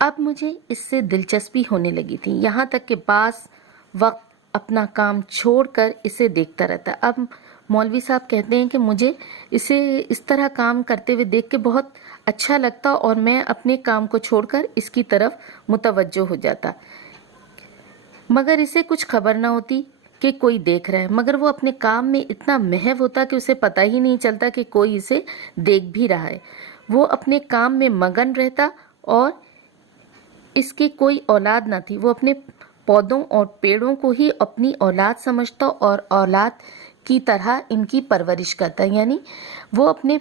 اب مجھے اس سے دلچسپی ہونے لگی تھی، یہاں تک کہ بعض وقت اپنا کام چھوڑ کر اسے دیکھتا رہتا۔ اب مولوی صاحب کہتے ہیں کہ مجھے اسے اس طرح کام کرتے ہوئے دیکھ کے بہت اچھا لگتا اور میں اپنے کام کو چھوڑ کر اس کی طرف متوجہ ہو جاتا، مگر اسے کچھ خبر نہ ہوتی کہ کوئی دیکھ رہا ہے، مگر وہ اپنے کام میں اتنا محو ہوتا کہ اسے پتہ ہی نہیں چلتا کہ کوئی اسے دیکھ بھی رہا ہے۔ وہ اپنے کام میں مگن رہتا اور اس کی کوئی اولاد نہ تھی۔ وہ اپنے پودوں اور پیڑوں کو ہی اپنی اولاد سمجھتا اور اولاد کی طرح ان کی پرورش کرتا، یعنی وہ اپنے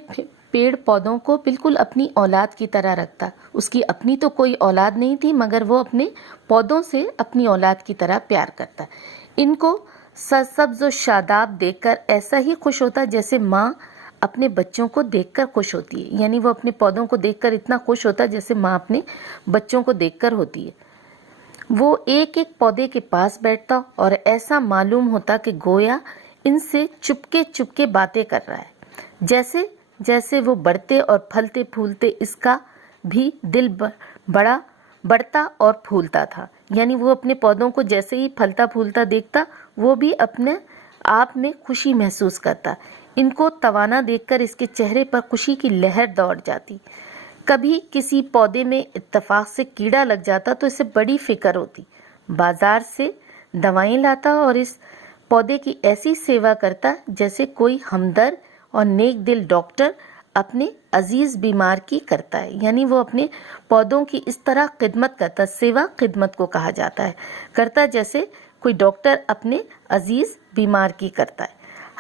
پیڑ پودوں کو بالکل اپنی اولاد کی طرح رکھتا۔ اس کی اپنی تو کوئی اولاد نہیں تھی، مگر وہ اپنے پودوں سے اپنی اولاد کی طرح پیار کرتا۔ ان کو سرسبز و شاداب دیکھ کر ایسا ہی خوش ہوتا جیسے ماں اپنے بچوں کو دیکھ کر خوش ہوتی ہے، یعنی وہ اپنے پودوں کو دیکھ کر اتنا خوش ہوتا جیسے ماں اپنے بچوں کو دیکھ کر ہوتی ہے۔ وہ ایک ایک پودے کے پاس بیٹھتا اور ایسا معلوم ہوتا کہ گویا ان سے چپکے باتیں کر رہا ہے۔ جیسے جیسے وہ بڑھتے اور پھلتے پھولتے اس کا بھی دل بڑا بڑھتا اور پھولتا تھا، یعنی وہ اپنے پودوں کو جیسے ہی پھلتا پھولتا دیکھتا وہ بھی اپنے آپ میں خوشی محسوس کرتا۔ ان کو توانا دیکھ کر اس کے چہرے پر خوشی کی لہر دوڑ جاتی۔ کبھی کسی پودے میں اتفاق سے کیڑا لگ جاتا تو اسے بڑی فکر ہوتی، بازار سے دوائیں لاتا اور اس پودے کی ایسی سیوا کرتا جیسے کوئی ہمدرد اور نیک دل ڈاکٹر اپنے عزیز بیمار کی کرتا ہے، یعنی وہ اپنے پودوں کی اس طرح خدمت کرتا، سیوا خدمت کو کہا جاتا ہے، کرتا جیسے کوئی ڈاکٹر اپنے عزیز بیمار کی کرتا ہے۔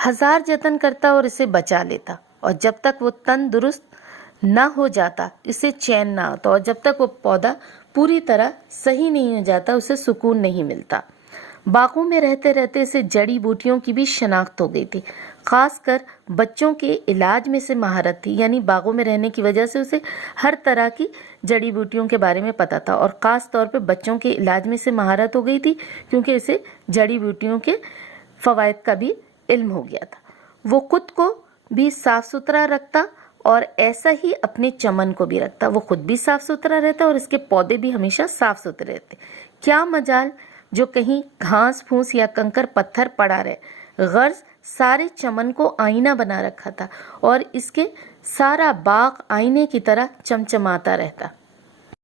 ہزار جتن کرتا اور اسے بچا لیتا، اور جب تک وہ تندرست نہ ہو جاتا اسے چین نہ ہوتا، اور جب تک وہ پودا پوری طرح صحیح نہیں ہو جاتا اسے سکون نہیں ملتا۔ باغوں میں رہتے رہتے اسے جڑی بوٹیوں کی بھی شناخت ہو گئی تھی، خاص کر بچوں کے علاج میں سے مہارت تھی، یعنی باغوں میں رہنے کی وجہ سے اسے ہر طرح کی جڑی بوٹیوں کے بارے میں پتا تھا، اور خاص طور پہ بچوں کے علاج میں سے مہارت ہو گئی تھی کیونکہ اسے جڑی بوٹیوں کے فوائد کا بھی علم ہو گیا تھا۔ وہ خود کو بھی صاف ستھرا رکھتا اور ایسا ہی اپنے چمن کو بھی رکھتا، وہ خود بھی صاف ستھرا رہتا اور اس کے پودے بھی ہمیشہ صاف ستھرے رہتے۔ کیا مجال جو کہیں گھاس پھوس یا کنکر پتھر پڑا رہے، غرض سارے چمن کو آئینہ بنا رکھا تھا اور اس کے سارا باغ آئینے کی طرح چمچماتا رہتا۔